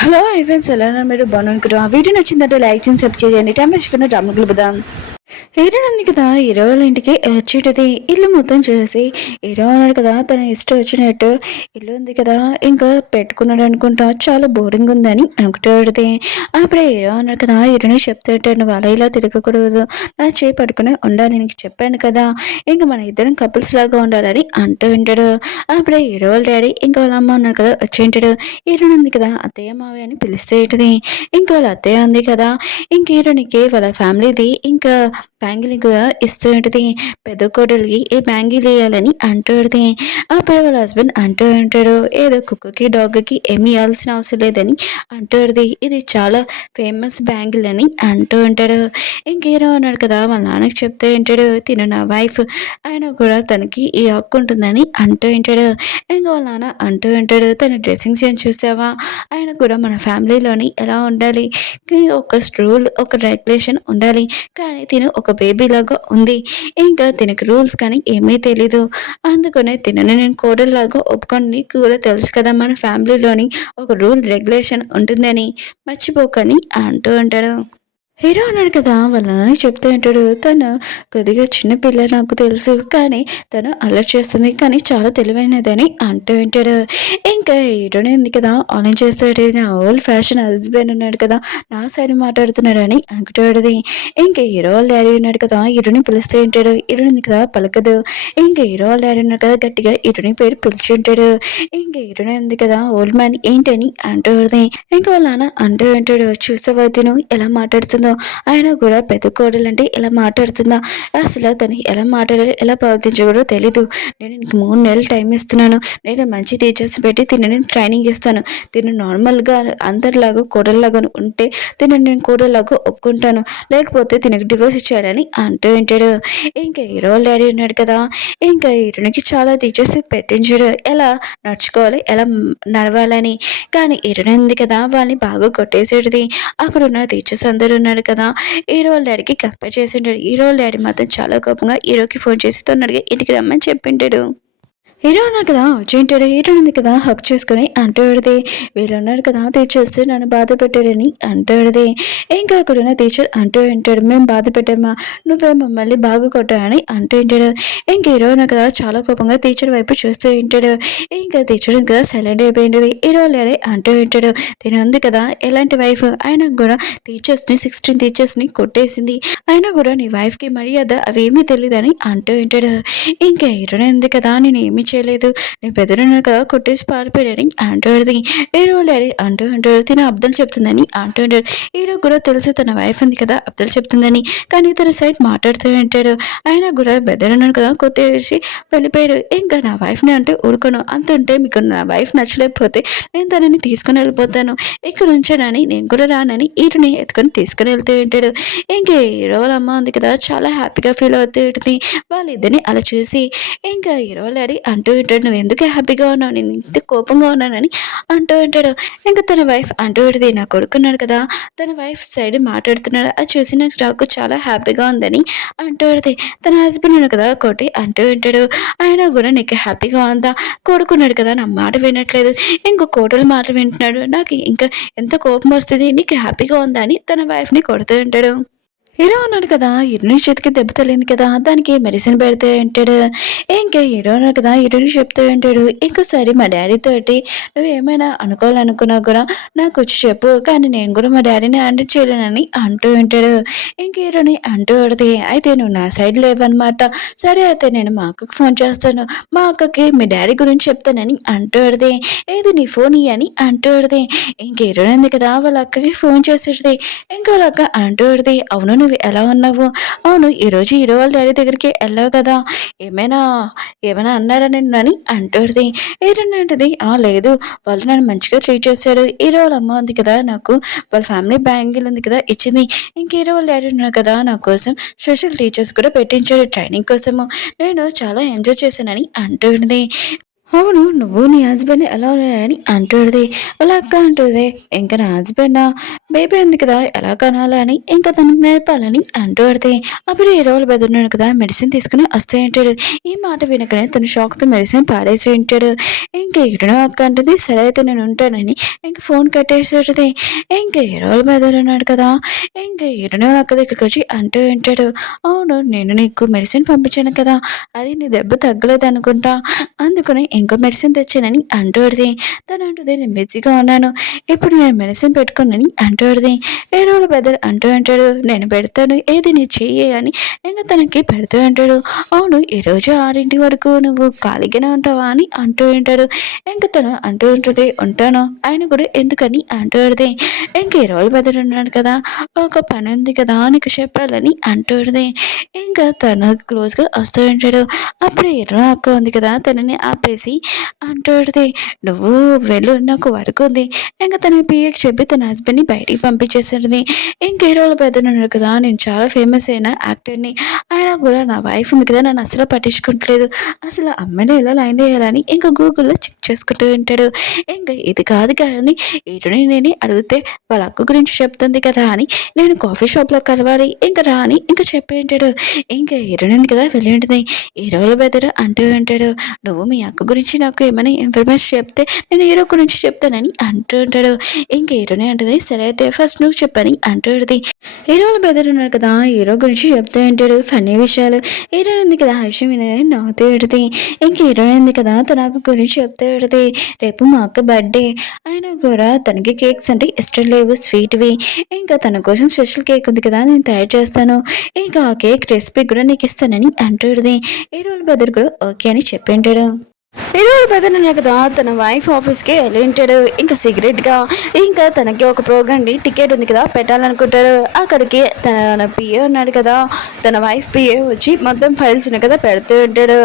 Hello ఐఫెన్స్ ఎలా ఉన్నారు మీరు బాగున్నాను ఆ వీడియో నచ్చిందంటే లైక్ చేసి సబ్స్క్రైబ్ చేయండి టైం వేసుకున్న డ్రామా గెలుపుదాం. హీరోయిన్ ఉంది కదా హీరో వాళ్ళ ఇంటికి వచ్చేటది ఇల్లు మొత్తం చూసి హీరో అన్నాడు కదా తన ఇష్టం వచ్చినట్టు ఇల్లు ఉంది కదా ఇంకా పెట్టుకున్నాడు అనుకుంటా చాలా బోరింగ్ ఉందని అనుకుంటాడు. అప్పుడే హీరో అన్నాడు కదా హీరోని చెప్తాడు నువ్వు అలా ఇలా తిరగకూడదు నా చేయి పట్టుకుని ఉండాలి నీకు చెప్పాను కదా ఇంకా మన ఇద్దరం కపుల్స్ లాగా ఉండాలని అంటూ ఉంటాడు. అప్పుడే హీరో వాళ్ళ డాడీ ఇంకా వాళ్ళ అమ్మ అన్నాడు కదా వచ్చి ఉంటాడు. హీరోయిన్ ఉంది కదా అత్తయ్య మావయ్య అని పిలిస్తే ఏంటిది ఇంకా వాళ్ళ అత్తయ్య ఉంది కదా ఇంక హీరోనికి వాళ్ళ ఫ్యామిలీది ఇంకా బ్యాంగిల్ కూడా ఇస్తూ ఉంటుంది. పెద్ద కోడలికి ఈ బ్యాంగిల్ వేయాలని అంటూ ఉంటుంది. అప్పుడు వాళ్ళ హస్బెండ్ అంటూ ఉంటాడు ఏదో కుక్కకి డాగ్కి ఏమి ఇవ్వాల్సిన అవసరం లేదని అంటూ ఉంటుంది. ఇది చాలా ఫేమస్ బ్యాంగిల్ అని అంటూ ఉంటాడు. ఇంకేరో అన్నాడు కదా వాళ్ళ నాన్నకి చెప్తూ ఉంటాడు తిను నా వైఫ్ ఆయన కూడా తనకి ఈ హక్కు ఉంటుందని అంటూ ఉంటాడు. ఇంకా వాళ్ళ నాన్న అంటూ ఉంటాడు తన డ్రెస్సింగ్ సెన్స్ చూసావా ఆయన కూడా మన ఫ్యామిలీలోని ఎలా ఉండాలి ఒక రూల్ ఒక రెగ్యులేషన్ ఉండాలి కానీ తిను ఒక బేబీ లాగా ఉంది ఇంకా తినకు రూల్స్ కానీ ఏమీ తెలీదు అందుకనే తినని నేను కోడల్లాగా ఒప్పుకొని నీకు కూడా తెలుసు కదా మన ఫ్యామిలీలోని ఒక రూల్ రెగ్యులేషన్ ఉంటుందని మర్చిపోకని అంటూ ఉంటాడు. హీరో అన్నాడు కదా వాళ్ళ నాన్న చెప్తూ ఉంటాడు తను కొద్దిగా చిన్న పిల్ల నాకు తెలుసు కానీ తను అలర్ట్ చేస్తుంది కానీ చాలా తెలివైనదని అంటూ ఉంటాడు. ఇంకా హీరోనే ఉంది కదా ఆన్ చేస్తాడు నా ఓల్డ్ ఫ్యాషన్ హస్బెండ్ ఉన్నాడు కదా నా సైడ్ మాట్లాడుతున్నాడని అనుకుంటాడు. ఇంకా హీరో వాళ్ళ డాడీ ఉన్నాడు కదా హీరోని పిలుస్తూ ఉంటాడు హీరోని ఉంది కదా పలకదు. ఇంకా హీరో వాళ్ళ డాడీ ఉన్నాడు కదా గట్టిగా హీరోని పేరు పిలిచి ఉంటాడు. ఇంకా హీరోనే ఉంది కదా ఓల్డ్ మ్యాన్ ఏంటని అంటూ ఇంకా వాళ్ళ నాన్న అంటూ ఉంటాడు చూసావా తిను ఎలా మాట్లాడుతుందో ఆయన కూడా పెద్ద కోడలంటే ఎలా మాట్లాడుతుందా అసలు తను ఎలా మాట్లాడాలి ఎలా ప్రవర్తించకూడదో తెలీదు. నేను ఇంక 3 నెలలు టైం ఇస్తున్నాను నేను మంచి టీచర్స్ పెట్టి తినని ట్రైనింగ్ ఇస్తాను తిను నార్మల్గా అందరిలాగా కోడల్లాగా ఉంటే తినని నేను కోడల్లాగా ఒప్పుకుంటాను లేకపోతే తినకు డివోర్స్ ఇచ్చేయాలని అంటూ ఉంటాడు. ఇంకా హీరో డాడీ ఉన్నాడు కదా ఇంకా హీరోనికి చాలా టీచర్స్ పెట్టించాడు ఎలా నడుచుకోవాలి ఎలా నడవాలని కానీ హీరోని ఉంది కదా వాళ్ళని బాగా కొట్టేసేది. అక్కడ ఉన్న టీచర్స్ అందరూ ఉన్నారు కదా హీరో వాళ్ళ డాడీకి కంపేర్ చేసింటాడు. హీరో వాళ్ళ డాడీ మాత్రం చాలా కోపంగా హీరోకి ఫోన్ చేసి తొందరగా ఇంటికి రమ్మని చెప్పింటాడు. హీరో ఉన్నారు కదా వచ్చేంటాడు హీరో ఉంది కదా హక్ చేసుకుని అంటాడుది వీళ్ళు ఉన్నారు కదా టీచర్స్ నన్ను బాధ పెట్టారని అంటాడుది. ఇంకా అక్కడ ఉన్న టీచర్ అంటూ ఉంటాడు మేము బాధ పెట్టామా నువ్వే మమ్మల్ని బాగా కొట్టావని అంటూ ఉంటాడు. ఇంకా హీరో ఉన్నారు కదా చాలా కోపంగా టీచర్ వైపు చూస్తూ ఉంటాడు. ఇంకా టీచర్ ఉంది కదా సైలెంట్ అయిపోయింది. హీరో లేడే అంటూ ఉంటాడు తిను ఉంది కదా ఎలాంటి వైఫ్ అయినా కూడా టీచర్స్ని 16 టీచర్స్ని కొట్టేసింది అయినా కూడా నీ వైఫ్కి మర్యాద అవేమీ తెలియదని అంటూ ఉంటాడు. ఇంకా హీరోనే ఉంది కదా నేను ఏమీ చేయలేదు నేను పెద్దనున్నా కదా కొట్టేసి పారిపోయాడని అంటాడుది. హీరో డాడీ అంటూ ఉంటాడు తిన అబ్దుల్ చెప్తుందని అంటూ ఉంటాడు. హీరో కూడా తెలుసు తన వైఫ్ ఉంది కదా అబ్దుల్ చెప్తుందని కానీ తన సైడ్ మాట్లాడుతూ ఉంటాడు. ఆయన కూడా బెదరున్నాడు కదా కొట్టేసి వెళ్ళిపోయాడు. ఇంకా నా వైఫ్ని అంటే ఊరుకోను అంత ఉంటే మీకు నా వైఫ్ నచ్చలేకపోతే నేను తనని తీసుకుని వెళ్ళిపోతాను ఇక్కడ ఉంచానని నేను కూడా రానని హీరోని ఎత్తుకొని తీసుకుని వెళ్తూ ఉంటాడు. ఇంకా హీరో వాళ్ళ అమ్మ ఉంది కదా చాలా హ్యాపీగా ఫీల్ అవుతూ ఉంటుంది వాళ్ళిద్దరిని అలా చూసి. ఇంకా హీరో డాడీ అంటూ ఉంటాడు నువ్వు ఎందుకు హ్యాపీగా ఉన్నావు నేను ఇంత కోపంగా ఉన్నానని అంటూ ఉంటాడు. ఇంకా తన వైఫ్ అంటూ ఉంటుంది నా కొడుకున్నాడు కదా తన వైఫ్ సైడ్ మాట్లాడుతున్నాడు అది చూసి నాకు చాలా హ్యాపీగా ఉందని అంటూ ఉంటుంది. తన హస్బెండ్ ఉన్నాడు కదా కోటి అంటూ ఉంటాడు ఆయన కూడా నీకు హ్యాపీగా ఉందా కొడుకున్నాడు కదా నా మాట వినట్లేదు ఇంకో కోటలు మాట వింటున్నాడు నాకు ఇంకా ఎంత కోపం వస్తుంది నీకు హ్యాపీగా ఉందా అని తన వైఫ్ని కొడుతూ ఉంటాడు. హీరో ఉన్నాడు కదా హీరోని చేతికి దెబ్బ తగిలింది కదా దానికి మెడిసిన్ పెడితే అంటాడు. ఇంకా హీరో ఉన్నాడు కదా హీరోని చెప్తూ ఉంటాడు ఇంకోసారి మా డాడీ తోటి నువ్వు ఏమైనా అనుకోవాలనుకున్నా కూడా నాకు వచ్చి చెప్పు కానీ నేను కూడా మా డాడీని హ్యాండిల్ చేయలేనని అంటూ ఉంటాడు. ఇంక హీరోని అంటూ ఉంటుంది అయితే నువ్వు నా సైడ్ లేవన్నమాట సరే అయితే నేను మా అక్కకి ఫోన్ చేస్తాను మా అక్కకి మీ డాడీ గురించి చెప్తానని అంటూ ఉంటుంది. ఏది నీ ఫోన్ అని అంటూ ఉంటుంది. ఇంక హీరోని ఉంది కదా వాళ్ళ అక్కకి ఫోన్ చేసేది. ఇంకా వాళ్ళ అక్క అంటూ ఉంటుంది అవును నువ్వు ఎలా ఉన్నావు అవును ఈరోజు హీరో వాళ్ళ డాడీ దగ్గరికి వెళ్ళావు కదా ఏమైనా ఏమైనా అన్నారా నిన్ను అని అంటుంది. ఏంటంటది లేదు వాళ్ళు నన్ను మంచిగా ట్రీట్ చేశాడు హీరో వాళ్ళ అమ్మ ఉంది కదా నాకు వాళ్ళ ఫ్యామిలీ బ్యాంగిల్ ఉంది కదా ఇచ్చింది ఇంక హీరో వాళ్ళ డాడీ ఉన్నారు కదా నా కోసం స్పెషల్ టీచర్స్ కూడా పెట్టించాడు ట్రైనింగ్ కోసము నేను చాలా ఎంజాయ్ చేశానని అంటుంది. అవును నువ్వు నీ హస్బెండ్ ఎలా ఉన్నాడని అంటుంది. వాళ్ళ అక్క అంటుంది ఇంకా నా హస్బెండ్ బేబీ ఉంది కదా ఎలా కనాలని ఇంకా తనకు నేర్పాలని అంటూ పడితే అప్పుడు హీరోలు బెదురున్నాడు కదా మెడిసిన్ తీసుకుని వస్తూ ఉంటాడు. ఈ మాట వినకనే తను షాక్తో మెడిసిన్ పాడేసి ఉంటాడు. ఇంకా హీరోను అక్క అంటుంది సరే అయితే నేను ఉంటానని ఇంక ఫోన్ కట్టేసేటది. ఇంకా హీరోలు బెదురున్నాడు కదా ఇంకా హీరోను అక్క దగ్గరికి వచ్చి అంటూ ఉంటాడు అవును నేను నీకు మెడిసిన్ పంపించాను కదా అది నీ దెబ్బ తగ్గలేదు అనుకుంటా అందుకని ఇంకో మెడిసిన్ తెచ్చానని అంటూ పడితే తను అంటుంది నేను బిజీగా ఉన్నాను ఇప్పుడు నేను మెడిసిన్ పెట్టుకున్నాను అంటాడుది. ఏ రోజు బెదర్ అంటూ అంటాడు నేను పెడతాను ఏది నీ చెయ్యి అని ఇంకా తనకి పెడుతూ అంటాడు. అవును ఈరోజు 6 వరకు నువ్వు ఖాళీగానే ఉంటావా అని అంటూ ఉంటాడు. ఇంకా తను అంటూ ఉంటుంది ఉంటాను ఆయన కూడా ఎందుకని అంటూ ఉంటుంది. ఇంక ఈ రోజు బెదర్ ఉన్నాడు కదా ఒక పని ఉంది కదా నీకు చెప్పాలని అంటూడిది. ఇంకా తను క్లోజ్గా వస్తూ ఉంటాడు. అప్పుడు ఎర్ర అక్క ఉంది కదా తనని ఆపేసి అంటూడిది నువ్వు వెళ్ళు నాకు వర్క్ ఉంది ఇంకా తన పిఏకి చెప్పి తన హస్బెండ్ని బయటికి పంపించేస్తుంది. ఇంక హీరోల పెద్దనున్నాడు కదా నేను చాలా ఫేమస్ అయిన యాక్టర్ని అయినా కూడా నా వైఫ్ ఉంది కదా నన్ను అసలు పట్టించుకోవట్లేదు అసలు అమ్మాయిని ఎలా లైన్ వేయాలని ఇంకా గూగుల్లో చెక్ చేసుకుంటూ ఉంటాడు. ఇంకా ఇది కాదు కానీ హీరోని నేనే అడిగితే వాళ్ళ అక్క గురించి చెప్తుంది కదా అని నేను కాఫీ షాప్లో కలవాలి ఇంకా రా అని ఇంకా చెప్పి ఉంటాడు. ఇంకా హీరోని ఉంది కదా వెళ్ళి ఉంటుంది. హీరోల బెదరు అంటూ ఉంటాడు నువ్వు మీ అక్క గురించి నాకు ఏమైనా ఇన్ఫర్మేషన్ చెప్తే నేను హీరో గురించి చెప్తానని అంటూ ఉంటాడు. ఇంకా హీరోనే అంటది సరే అయితే ఫస్ట్ నువ్వు చెప్పని అంటూ ఉంటుంది. హీరోల బెదరు ఉన్నాడు కదా హీరో గురించి చెప్తూ ఉంటాడు ఫన్నీ విషయాలు. హీరోయిన్ ఉంది కదా ఆ విషయం వినని నవ్వుతూ ఉంటుంది. ఇంక హీరోయిన్ ఉంది కదా తన అక్క గురించి చెప్తూ ఉంటుంది రేపు మా అక్క బర్త్డే అయినా కూడా తనకి కేక్స్ అంటే ఇష్టం లేవు స్వీట్వి ఇంకా తన కోసం స్పెషల్ కేక్ ఉంది కదా నేను తయారు చేస్తాను ఇంకా ఆ కేక్ రెసిపీ కూడా నీకు ఇస్తానని అంటుంది. హీరోల బెదరు కూడా ఓకే అని చెప్పి ఉంటాడు. హీరోల బెదరున్నాడు కదా తన వైఫ్ ఆఫీస్కి వెళ్ళి ఉంటాడు ఇంకా సిగరెట్గా ఇంకా తనకి ఒక ప్రోగ్రామ్ని టికెట్ ఉంది కదా పెట్టాలనుకుంటాడు. అక్కడికి తన పిఏ ఉన్నాడు కదా తన వైఫ్ పిఏ వచ్చి మొత్తం ఫైల్స్ ఉన్నాయి కదా పెడుతూ ఉంటాడు.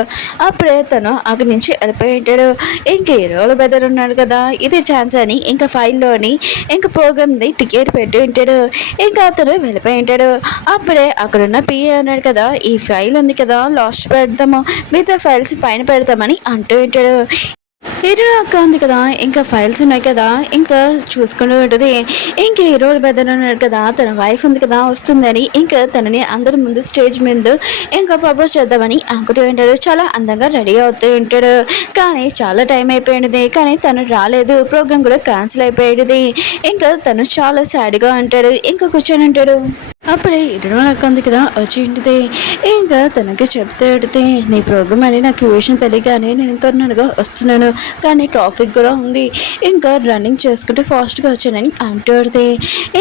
అప్పుడే తను అక్కడి నుంచి వెళ్ళిపోయి ఉంటాడు. ఇంక హీరోల బెదరు ఉన్నాడు కదా ఇది ఛాన్స్ అని ఇంకా ఫైల్లోని ఇంకా ప్రోగ్రామ్ని టికెట్ పెట్టి ఉంటాడు. ఇంకా అతను వెళ్ళిపోయి ఉంటాడు. అప్పుడే అక్కడున్న పిఏ ఉన్నాడు కదా ఈ ఫైల్ ఉంది కదా లాస్ట్ పెడతాము మిగతా ఫైల్స్ పైన పెడతామని అంటూ ఉంటాడు. హీరో అక్క ఉంది కదా ఇంకా ఫైల్స్ ఉన్నాయి కదా ఇంకా చూసుకుంటూ ఉంటుంది. ఇంకా హీరోల బెదర్ ఉన్నాడు కదా తన వైఫ్ ఉంది కదా వస్తుందని ఇంకా తనని అందరి ముందు స్టేజ్ మీద ఇంకా ప్రపోజ్ చేద్దామని అనుకుంటూ ఉంటాడు. చాలా అందంగా రెడీ అవుతూ ఉంటాడు. కానీ చాలా టైం అయిపోయింది కానీ తను రాలేదు ప్రోగ్రామ్ కూడా క్యాన్సిల్ అయిపోయేది. ఇంకా తను చాలా సాడ్గా ఉంటాడు ఇంకా కూర్చొని ఉంటాడు. అప్పుడే ఇరవై నాకు ఉంది కదా వచ్చి ఉంటుంది. ఇంకా తనకి చెప్తే అడితే నీ ప్రోగ్రామ్ అని నాకు ఈ విషయం తెలియగానే నేను తొందరగా వస్తున్నాను కానీ ట్రాఫిక్ కూడా ఉంది ఇంకా రన్నింగ్ చేసుకుంటే ఫాస్ట్గా వచ్చానని అంటూ అడితే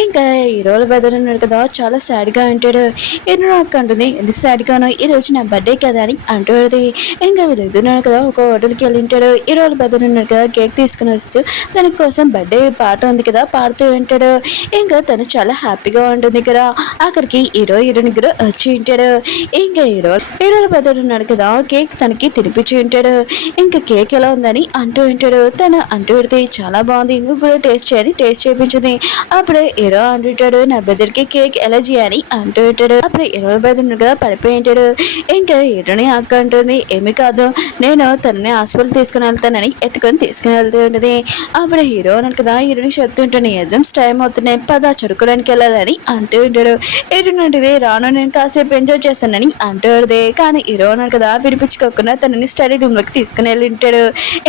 ఇంకా హీరోల బెదర్ ఉన్నాడు కదా చాలా సాడ్గా అంటాడు. ఇరవై నాకు అంటుంది ఎందుకు సాడ్గానో ఈరోజు నా బర్త్డే కదా అని అంటూ అడితే ఇంకా వీళ్ళు ఎదురున్నాడు కదా ఒక హోటల్కి వెళ్ళి ఉంటాడు. హీరోల బెదర్ ఉన్నాడు కదా కేక్ తీసుకుని వస్తూ తన కోసం బర్త్డే పాట ఉంది కదా పాడుతూ ఉంటాడు. ఇంకా తను చాలా హ్యాపీగా ఉంటుంది కదా అక్కడికి హీరోయిన్ కూడా వచ్చి ఉంటాడు. ఇంకా హీరోల బెదర్ ఉన్నాడు కదా కేక్ తనకి తినిపించి ఉంటాడు. ఇంకా కేక్ ఎలా ఉందని అంటూ ఉంటాడు. తను అంటూ పెడితే చాలా బాగుంది నువ్వు కూడా టేస్ట్ చేయాలి టేస్ట్ చేయించింది. అప్పుడే హీరో అంటుంటాడు నా బెదర్కి కేక్ ఎలా చేయాలి అంటూ ఉంటాడు. అప్పుడు హీరోల బెదర్ కదా పడిపోయి ఉంటాడు. ఇంకా హీరోని అక్క అంటుంది ఏమి కాదు నేను తనని హాస్పిటల్ తీసుకుని వెళ్తానని ఎత్తుకొని తీసుకుని వెళ్తూ ఉంటుంది. అప్పుడు హీరో అన్నాడు కదా హీరోని చెప్తుంటాను ఎగ్జామ్స్ టైం అవుతున్నాయి పద చదువుకోవడానికి వెళ్ళాలని అంటూ ఉంటాడు. హీరోనంటిది రాను నేను కాసేపు ఎంజాయ్ చేస్తానని అంటాడుదే కానీ హీరో అన్నాడు కదా వినిపించుకోకుండా తనని స్టడీ రూమ్లోకి తీసుకుని వెళ్ళి ఉంటాడు.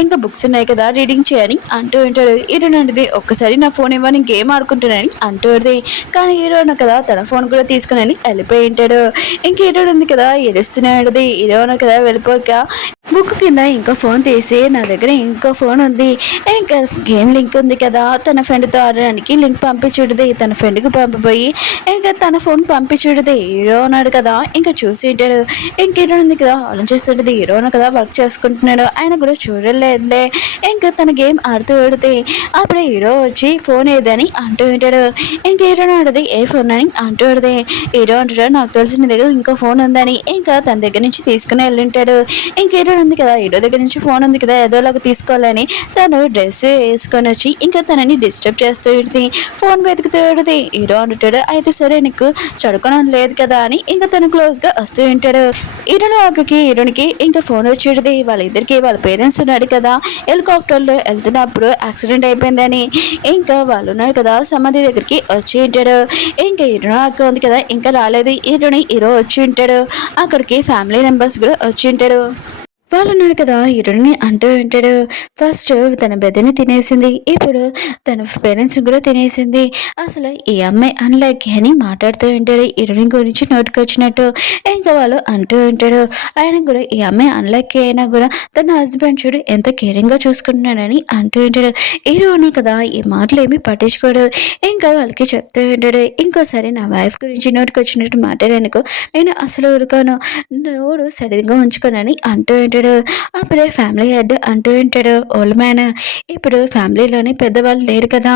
ఇంకా బుక్స్ ఉన్నాయి కదా రీడింగ్ చేయని అంటూ ఉంటాడు. హీరోనంటిది ఒక్కసారి నా ఫోన్ ఇవ్వని గేమ్ ఆడుకుంటానని అంటాడుది కానీ హీరో కదా తన ఫోన్ కూడా తీసుకుని వెళ్ళిపోయి ఉంటాడు. ఇంక హీరో ఉంది కదా ఏడుస్తున్నాడుది. హీరో కదా వెళ్ళిపోక బుక్ కింద ఇంకో ఫోన్ తీసి నా దగ్గర ఇంకో ఫోన్ ఉంది ఇంకా గేమ్ లింక్ ఉంది కదా తన ఫ్రెండ్తో ఆడడానికి లింక్ పంపించుడుది తన ఫ్రెండ్కి పంపిపోయి ఇంకా తన ఫోన్ పంపించుడుది. హీరో ఉన్నాడు కదా ఇంకా చూసి ఉంటాడు. ఇంక హీరో ఉంది కదా ఆలోచిస్తుంటది హీరో కదా వర్క్ చేసుకుంటున్నాడు ఆయన కూడా చూడలేదులే ఇంకా తన గేమ్ ఆడుతూ ఆడితే అప్పుడే హీరో వచ్చి ఫోన్ ఏదని అంటూ ఉంటాడు. ఇంక హీరో ఆడది ఏ ఫోన్ అని అంటూ ఆడితే హీరో అంటాడు నాకు తెలిసి నీ దగ్గర ఇంకో ఫోన్ ఉందని ఇంకా తన దగ్గర నుంచి తీసుకుని వెళ్ళింటాడు. ఇంక హీరో ఉంది కదా, హీరో దగ్గర నుంచి ఫోన్ ఉంది కదా, ఏదోలాగా తీసుకోవాలని తను డ్రెస్ వేసుకొని వచ్చి ఇంకా తనని డిస్టర్బ్ చేస్తూ ఉంటుంది. ఫోన్ వెతుకుతూ ఉంటుంది. హీరో అంటాడు, అయితే సరే నీకు చడుకోవడం లేదు కదా అని ఇంకా తను క్లోజ్గా వస్తూ ఉంటాడు. హీరోని అక్కకి హీరోనికి ఇంకా ఫోన్ వచ్చేది. వాళ్ళిద్దరికి వాళ్ళ పేరెంట్స్ ఉన్నాడు కదా, హెలికాప్టర్లో వెళ్తున్నప్పుడు యాక్సిడెంట్ అయిపోయిందని ఇంకా వాళ్ళు ఉన్నారు కదా సమాధి దగ్గరికి వచ్చి ఉంటాడు. ఇంకా హీరో అక్క ఉంది కదా ఇంకా రాలేదు. హీరో వచ్చి ఉంటాడు. అక్కడికి ఫ్యామిలీ మెంబర్స్ కూడా వచ్చి ఉంటాడు. వాళ్ళున్నాడు కదా హీరోని అంటూ ఉంటాడు, ఫస్ట్ తన బెదని తినేసింది, ఇప్పుడు తన పేరెంట్స్ కూడా తినేసింది, అసలు ఈ అమ్మాయి అన్లైక్ అని మాట్లాడుతూ ఉంటాడు హీరోయిన్ గురించి నోటికొచ్చినట్టు. ఇంకా వాళ్ళు అంటూ ఉంటాడు, ఆయన కూడా ఈ అమ్మాయి అన్లైక్ అయినా కూడా తన హస్బెండ్ చూడు ఎంత కేరింగ్గా చూసుకుంటున్నాడని అంటూ ఉంటాడు. హీరో ఉన్నాడు కదా ఈ మాటలు ఏమీ పట్టించుకోడు. ఇంకా వాళ్ళకి చెప్తూ ఉంటాడు, ఇంకోసారి నా వైఫ్ గురించి నోటికొచ్చినట్టు మాట్లాడానుకో నేను అసలు ఊరుకోను, నోరు సరిగ్గా ఉంచుకోనని అంటూ ఉంటాడు. అప్పుడే ఫ్యామిలీ హెడ్ అంటూ ఉంటాడు, ఓల్డ్ మ్యాన్ ఇప్పుడు ఫ్యామిలీలోనే పెద్దవాళ్ళు లేరు కదా,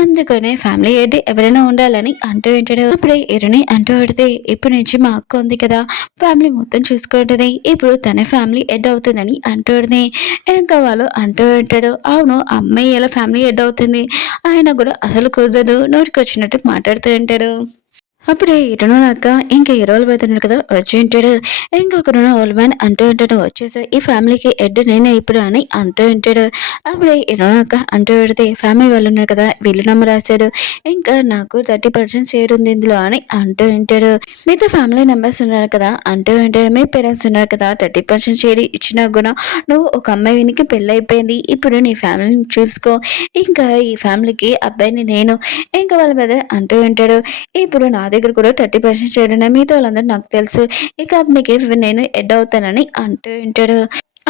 అందుకనే ఫ్యామిలీ హెడ్ ఎవరైనా ఉండాలని అంటూ ఉంటాడు. అప్పుడే ఇరుని అంటూ ఉంటుంది, ఇప్పటి నుంచి మా అక్క ఉంది కదా ఫ్యామిలీ మొత్తం చూసుకుంటుంది, ఇప్పుడు తన ఫ్యామిలీ హెడ్ అవుతుందని అంటూ ఉంటుంది. ఇంకా వాళ్ళు అంటూ ఉంటాడు, అవును అమ్మాయి ఎలా ఫ్యామిలీ హెడ్ అవుతుంది, ఆయన కూడా అసలు కుదరదు, నోటికి వచ్చినట్టు మాట్లాడుతూ ఉంటాడు. అప్పుడే హీరోను అక్క ఇంకా హీరోలు పెడుతున్నాడు కదా వచ్చి ఉంటాడు. ఇంకొకరున్న ఓల్డ్ మ్యాన్ అంటూ ఉంటాడు, వచ్చేసా ఈ ఫ్యామిలీకి హెడ్ నేనే ఇప్పుడు అని అంటూ ఉంటాడు. అప్పుడే హీరోను అక్క అంటూ పెడితే ఫ్యామిలీ వాళ్ళు ఉన్నారు కదా వీళ్ళు నెంబర్ రాశాడు, ఇంకా నాకు 30% షేర్ ఉంది ఇందులో అని అంటూ ఉంటాడు. మిగతా ఫ్యామిలీ మెంబర్స్ ఉన్నారు కదా అంటూ ఉంటాడు, మీ పేరెంట్స్ ఉన్నారు కదా 30% షేర్ ఇచ్చినా కూడా నువ్వు ఒక అమ్మాయి వీనికి పెళ్ళి అయిపోయింది, ఇప్పుడు నీ ఫ్యామిలీని చూసుకో, ఇంకా ఈ ఫ్యామిలీకి అబ్బాయిని నేను, ఇంకా వాళ్ళ మీద అంటూ ఉంటాడు, ఇప్పుడు నా దగ్గర కూడా 30% చేయడం మిగతా వాళ్ళందరూ నాకు తెలుసు, ఈ కంపెనీకి నేను హెడ్ అవుతానని అంటూ ఉంటాడు.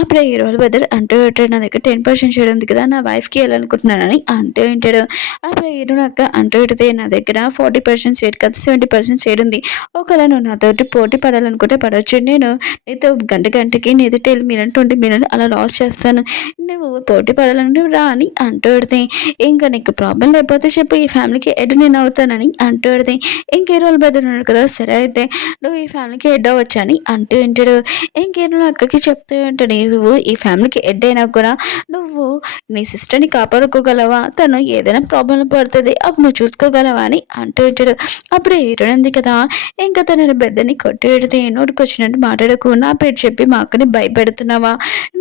అప్పుడే హీరోలు బెదర్ అంటూ ఉంటాడు, నా దగ్గర 10% షేర్ ఉంది కదా నా వైఫ్కి వెళ్ళాలనుకుంటున్నానని అంటూ ఉంటాడు. అప్పుడు హీరో అక్క అంటూ ఉంటుంది, నా దగ్గర 40% షేర్ కదా 70% షేర్ ఉంది, ఒకవేళ నువ్వు నాతోటి పోటీ పడాలనుకుంటే పడవచ్చు, నేను నీతో గంటకి నీది 10 మిలియన్ 20 మిలియన్ అలా లాస్ చేస్తాను, నువ్వు పోటీ పడాలంటే రా అని అంటూ పెడితే, ఇంకా నీకు ప్రాబ్లం లేకపోతే చెప్పు ఈ ఫ్యామిలీకి హెడ్ నేను అవుతానని అంటూ పెడితే, ఇంక హీరోలు బెదర్ ఉన్నాడు కదా సరే అయితే నువ్వు ఈ ఫ్యామిలీకి హెడ్ అవ్వచ్చు అని అంటూ ఉంటాడు. ఇంకేదో అక్కకి చెప్తూ ఉంటాడు, నువ్వు ఈ ఫ్యామిలీకి హెడ్ అయినా కూడా నువ్వు నీ సిస్టర్ని కాపాడుకోగలవా, తను ఏదైనా ప్రాబ్లం పడుతుంది అప్పుడు నువ్వు చూసుకోగలవా అని అంటూ ఉంటాడు. అప్పుడు హీరోయిన్ ఉంది కదా ఇంకా తన బెద్దని కొట్టి పెడితే, నోటికి వచ్చినట్టు మాట్లాడకు, నా పేరు చెప్పి మా అక్కని భయపెడుతున్నావా,